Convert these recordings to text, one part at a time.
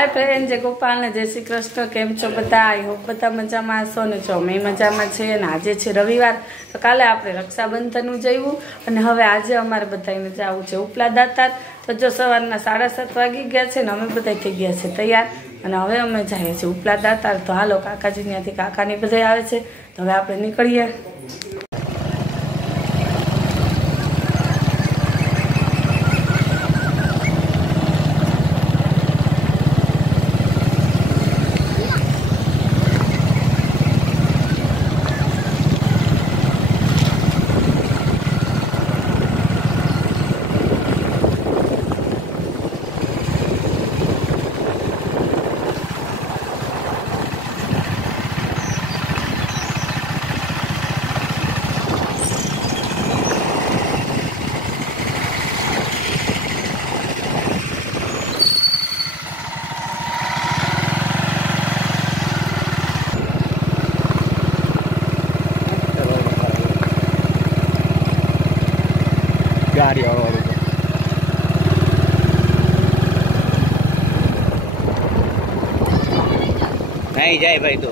Hi friend, जय गोपाल ने जय श्री कृष्ण। केम छो बधा? आई होप बधा मजामां हशो ने जो मैं मजामां छे ने आजे छे रविवार तो काले आपणे रक्षाबंधन उजव्युं अने हवे आजे अमारे बधाने जावुं छे उपला दातार। तो जो सवाરના 7:30 वागी गया छे ने अमे बधा थई गया छे तैयार अने हवे अमे जाईए छे उपला दातार। तो हालो काकाजी ત્યાંથી काकानी बधाई आवे छे तो हवे आपणे નીકળીએ। गाड़ी और नहीं जाए भाई तो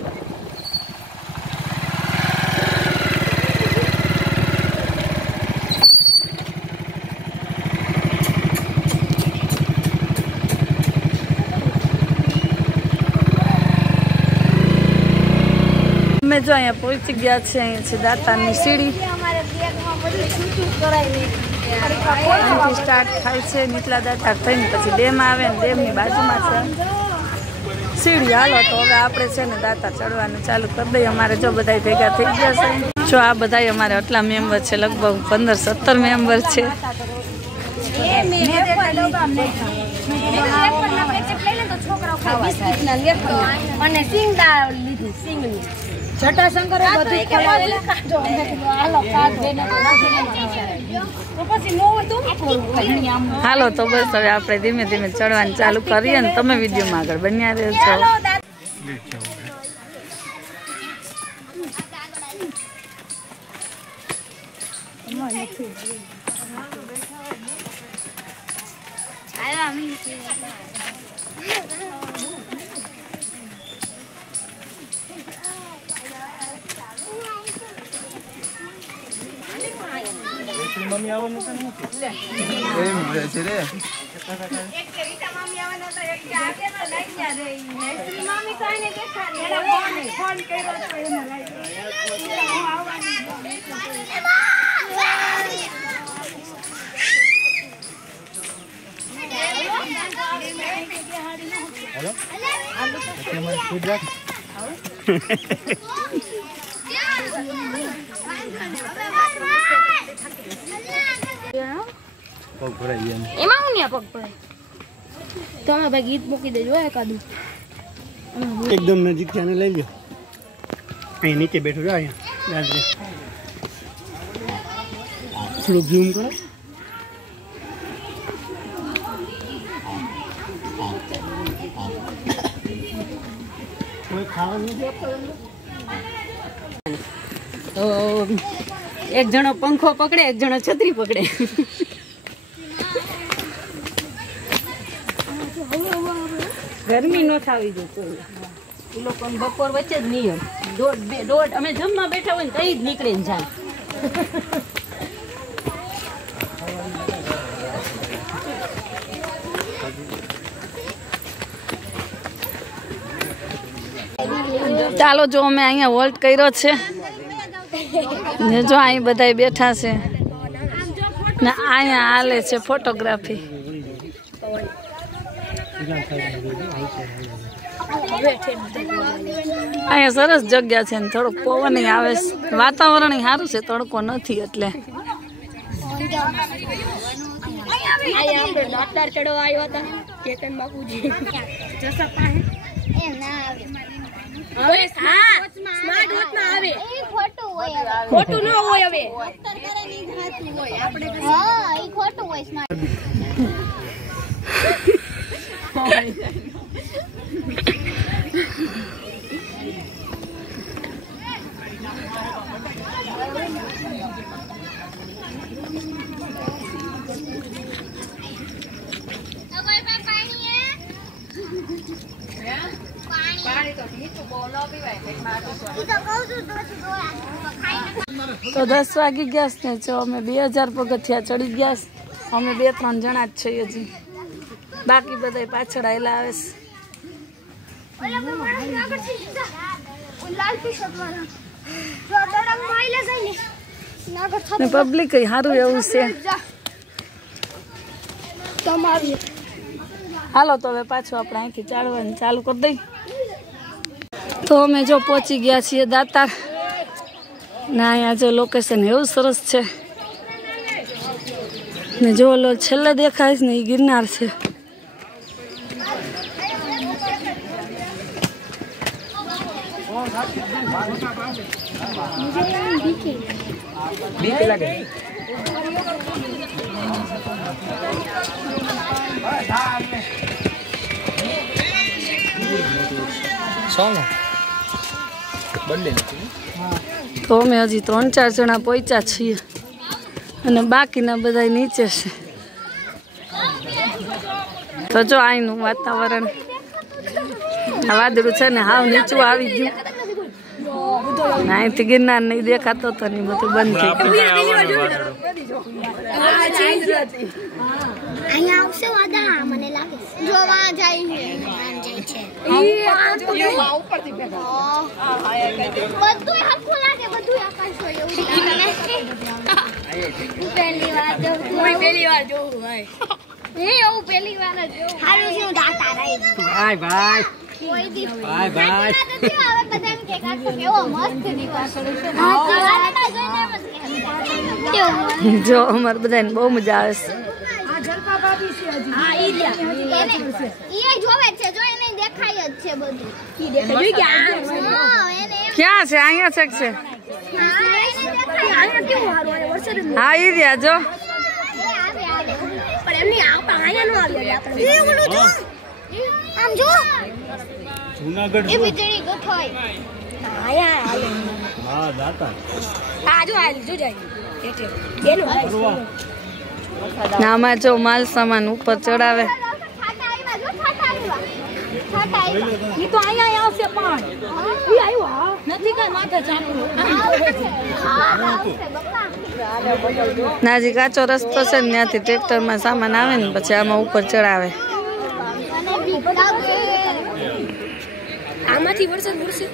मैं जो अँ पहुंची गया छे दातारनी सीढ़ी स्टार्ट थाय छे नीचला दातार थईने पछी डेम आवे ने डेमनी बाजुमां छे सीढ़ी। हालो तो हवे आपणे छे ने दातार चढ़वानुं चालू करी दઈએ। अमारे जो बधाई भेगा थई गया छे जो आ बधाई अमारे आटला मेम्बर छे लगभग 15-17 मेम्बर छे। जटाशंकर हालो तो बस हवे आपणे धीमे धीमे चढ़वानुं चालू करीए ने तमे विडियोमां आगळ बन्या रहेजो। मम्मी आवन नता ने ए मोरे छे रे एक केरीटा मम्मी आवन नता एक आगे तो नहीं जा रे नेस्री मम्मी कहिने देखा एना फोन कर्यो तो एने लाइ हेलो हेलो खुद रख पग भराई गया एमा હું ને પગ ભરાય તમે ભાઈ ગીત મૂકી દેજો એકાદું એકદમ નજીક જાને લઈ લ્યો અહીં નીચે બેઠો જો અહીંયા ગાજરે થોડું ઝૂમ કરો કોઈ ખાવા નથી આપતા તો એક જણો પંખો પકડે એક જણો છત્રી પકડે ગરમી નો થાવી દે કોઈ એ લોકો બપોર વચ્ચે જ નિયમ દોઢ અમે જમવા બેઠા હોય ને તઈ જ નીકળીને જાય ચાલો જો અમે અહીંયા હોલ્ટ કર્યો છે ને જો અહીં બધાય બેઠા છે ને અહીંયા હાલે છે ફોટોગ્રાફી। અહીંયા સરસ જગ્યા છે ને થોડોક પવન આવે છે વાતાવરણ સારું છે તડકો નથી એટલે દાતાર ચડવા આવ્યો હતા કેતન બાપુજી જસા પાસે એ ના આવે હવે હા સ્માર્ટ વોચમાં આવે એ ખોટું હોય ખોટું ન હોય હવે ઉત્તર કરે ની થાતું હોય આપણે હા એ ખોટું હોય સ્માર્ટ તો 10 વાગી ગયા ને જો અમે 2000 પગથિયા ચડી ગયા. અમે 2-3 જણા જ છીએ હજી, બાકી બધા પાછળ આવેલા આવે છે. પબ્લિક સારું એવું છે. હાલો તો હવે પાછું આપણે અહીંથી ચાલવાનું ચાલુ કરી દઈ. તો અમે જો પહોંચી ગયા છીએ દાતાર ને. અહીંયા જો લોકેશન એવું સરસ છે ને. જો લો છેલ્લે દેખાય છે ને એ ગિરનાર છે. તો અમે હજી 3-4 જણા પહોંચ્યા છીએ અને બાકીના બધા નીચે છે. તો જો અહીંનું વાતાવરણ આ વાદળું છે ને હાવ નીચું આવી ગયું. અહીંથી ગિરનાર નહીં દેખાતો તો નહીં, બધું બંધ થઈ ગયું. અહીંયા આવશે વાદા મને લાગે જોવા જાય છે. બધું આખું લાગે, બધું આકાશ હોય એવું. પહેલી વાર જોઉં ભાઈ. એવું પહેલી વાર જ જોઉં. હારું છે દાતા રહી. ભાઈ બાય બાય. હવે બધા એમ કે કેવો મસ્ત દિવસ છે. જો અમારે બધાને બહુ મજા આવે છે. ક્યાં છે? અહીંયા છે કે હા ઈ રહ્યા જો. આમાં જો માલ સામાન ઉપર ચડાવે. નાજી કાચો રસ્તો છે ને, ત્યાંથી ટ્રેક્ટરમાં સામાન આવે ને પછી આમાં ઉપર ચડાવે. આમાંથી વરસાદ વરસે.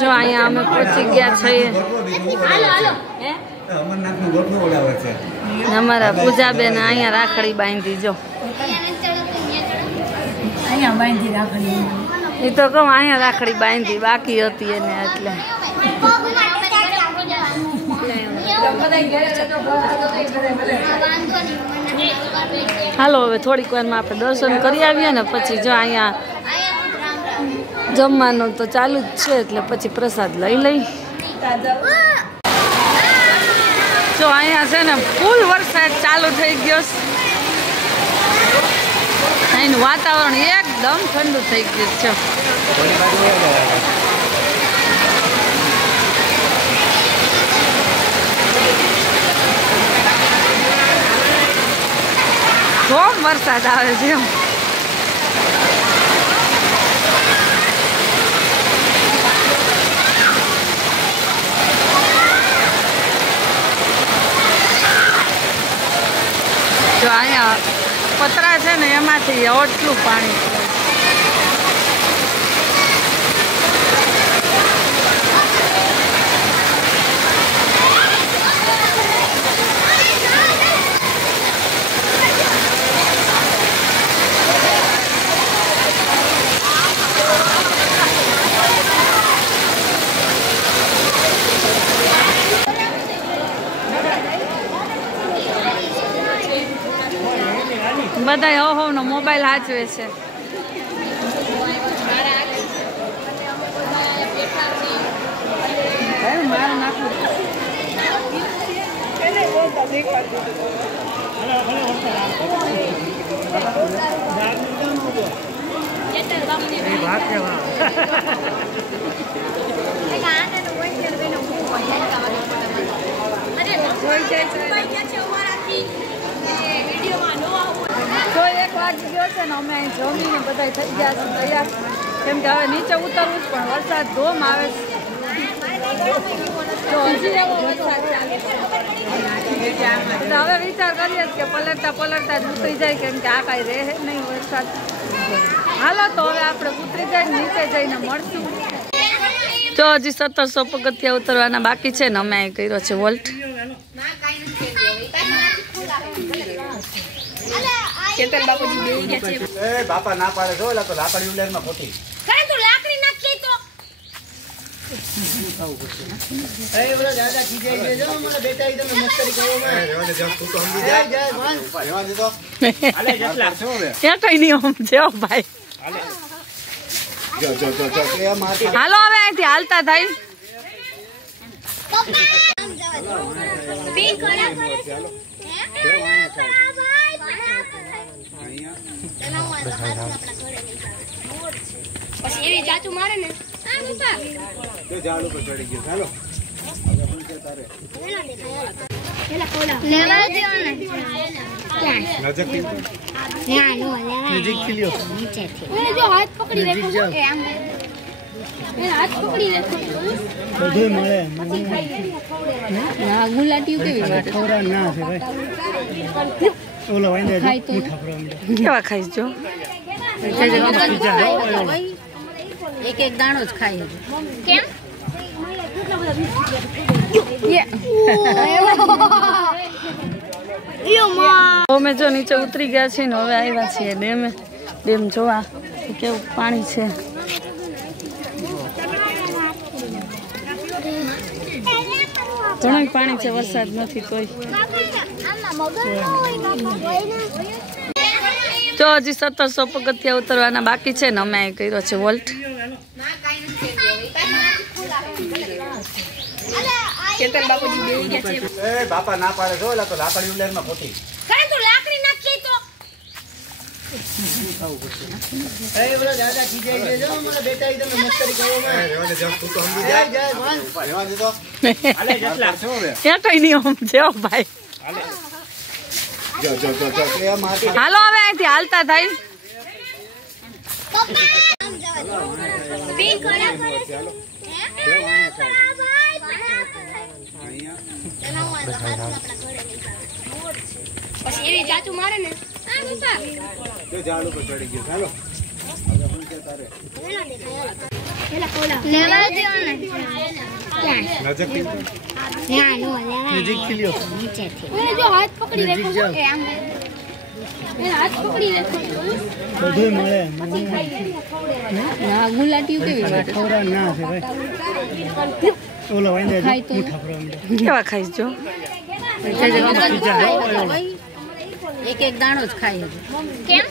જો અહીંયા અમે પહોંચી ગયા છીએ. અમારા પૂજાબેન અહીંયા રાખડી બાંધી. જો એ તો કહું અહીંયા રાખડી બાંધી, બાકી હતી એને એટલે. હાલો હવે થોડીક વારમાં આપણે દર્શન કરી આવીએ ને પછી જો અહીંયા જમવાનું તો ચાલુ જ છે એટલે પછી પ્રસાદ લઈ લઈ. જો અહીંયા છે ને ફૂલ વરસાદ ચાલુ થઈ ગયો. અહીંનું વાતાવરણ એકદમ ઠંડુ થઈ ગયું છે. ખૂબ વરસાદ આવે છે. જો અહીંયા પતરા છે ને એમાંથી ઓટલું પાણી છે. બધા ઓહો નો મોબાઈલ હાચવે છે. જોઈ જાય છે તો 1 વાગી ગયો છે ને અમે અહીં જમીને બધા થઈ ગયા છે તૈયાર કેમ કે હવે નીચે ઉતરવું જ પણ વરસાદ ધોમ આવે છે તો હજી એવો વરસાદ ચાલે છે હવે વિચાર કરીએ કે પલટતા જ ઉતરી જાય કેમ કે આ કાંઈ રહે નહીં વરસાદ હાલો તો હવે આપણે ઉતરી જાય નીચે જઈને મળશું તો હજી 1700 પગથિયા ઉતરવાના બાકી છે ને અમે અહીં કર્યો છે વોલ્ટ કેતન બાપુજી બેહી ગયા છે એ બાપા ના પાડે જો લા તો લાકડી ઉલેરમાં ખોટી કાઈ તું લાકડી નાખી તો એ બરા દાદા ખીજાઈ દેજો મને બેટા ઈ તમે મસ્કરી કરો મે રેવા દે તું તો સમજી જાય રેવા દે તો હાલે જેટલા છો હવે ક્યાં કઈ નહીં સમજ્યો ભાઈ હાલે જો એ માટી હાલો હવે અહીંથી હાલતા થાય પીન કોરા કરે છે પછી એવી જાચું મારે ને તો ઝાડ ઉપર ચડી ગયો ચાલો હવે હું કે તારે પેલા કોલા લેવા દો ને નજક થી ના નો લેવા નજીક થી લ્યો નીચેથી એ જો હાથ પકડી રાખો એ આમ એ હાથ પકડી રાખો બધું મળે ના ગુલાટી કેવી વાત થોડા ના છે ભાઈ ઓલો વાંદે મુઠા ફરમ કેવા ખાઈ જો એક દાણો જ ખાય કેમ અમે જો નીચે ઉતરી ગયા છીએ ને હવે આવ્યા છીએ ડેમ જોવા કેવું પાણી છે ઘણું પાણી છે વરસાદ નથી તોય તો હજી 1700 પગથિયા ઉતરવાના બાકી છે ને અમે અહીં કર્યો છે વોલ્ટ કેતન બાપુજી બેહી ગયા છે એ બાપા ના પાડે જો લા તો લાકડી ઉલેરમાં ખોટી કાઈ તું લાકડી નાખી તો એ બરા દાદા ખીજાઈ દેજો મને બેટા ઈ તમે મસ્કરી કરો મે રેવા દે તું તો સમજી જાય રેવા દે તો હાલે જેટલા છો હવે ક્યાં કઈ નહીં સમજ્યો ભાઈ હાલે જો એ માટી હાલો હવે અહીંથી હાલતા થાય પીન કોરા કરે છે પછી એવી જાચું મારે ને તો ઝાડ ઉપર ચડી ગયો ચાલો હવે હું કે તારે પેલા કોલા લેવા દો ને નજક થી ના નો લેવા નજીક થી લ્યો નીચેથી એ જો હાથ પકડી રાખો એ આમ એ હાથ પકડી રાખો બધું મળે ના ગુલાટી કેવી વાત થોડા ના છે ભાઈ ઓલો વાંદે મુઠા ફરમ કેવા ખાઈ જો એક દાણો જ ખાય કેમ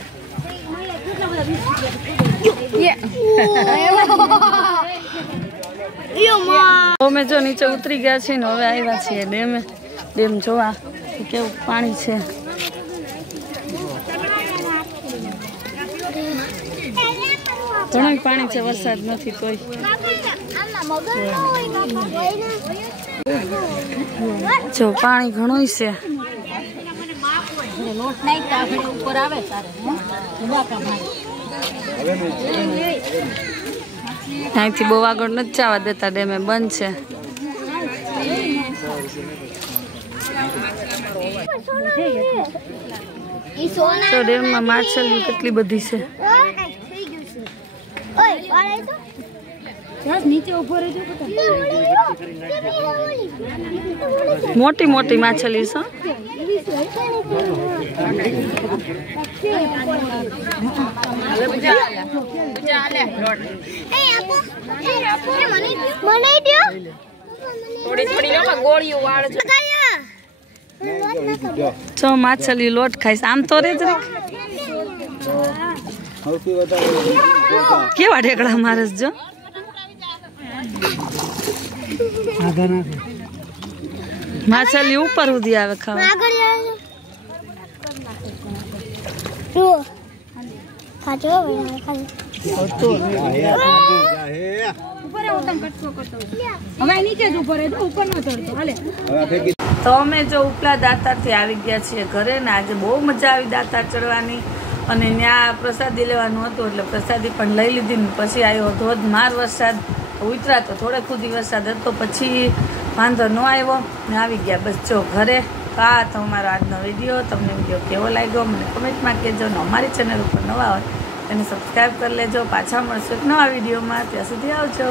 અમે જો નીચે ઉતરી ગયા છીએ ને હવે આવ્યા છીએ ડેમ જોવા કેવું પાણી છે ઘણું પાણી છે વરસાદ નથી તોય જો પાણી ઘણું છે લોટ નાખ તો આપણે ઉપર આવે તારે અહીંથી બહુ આગળ નથી જવા દેતા ડેમે બંધ છે તો ડેમમાં માછલીઓ કેટલી બધી છે મોટી મોટી માછલી છે જો માછલી લોટ ખાઈશ આમ તો રે જ કેવા ઢેકડા મારે જો માછલી ઉપર સુધી આવે ખાવા હવે નીચે જ ઉપર ઉપર ન ચડતો હાલે તો અમે જો ઉપલા દાતારથી આવી ગયા છીએ ઘરે ને આજે બહુ મજા આવી દાતાર ચડવાની અને ત્યાં પ્રસાદી લેવાનું હતું એટલે પ્રસાદી પણ લઈ લીધી ને પછી આવ્યો ધોધમાર વરસાદ ઉતરાતો થોડેક સુધી વરસાદ હતો પછી વાંધો ન આવ્યો ને આવી ગયા બસ જો ઘરે. આ તમારો આજનો વિડીયો તમને વિડીયો કેવો લાગ્યો મને કમેન્ટમાં કહેજો ને અમારી ચેનલ ઉપર નવા હોય એને સબસ્ક્રાઈબ કરી લેજો. પાછા મળશું એક નવા વિડીયોમાં, ત્યાં સુધી આવજો.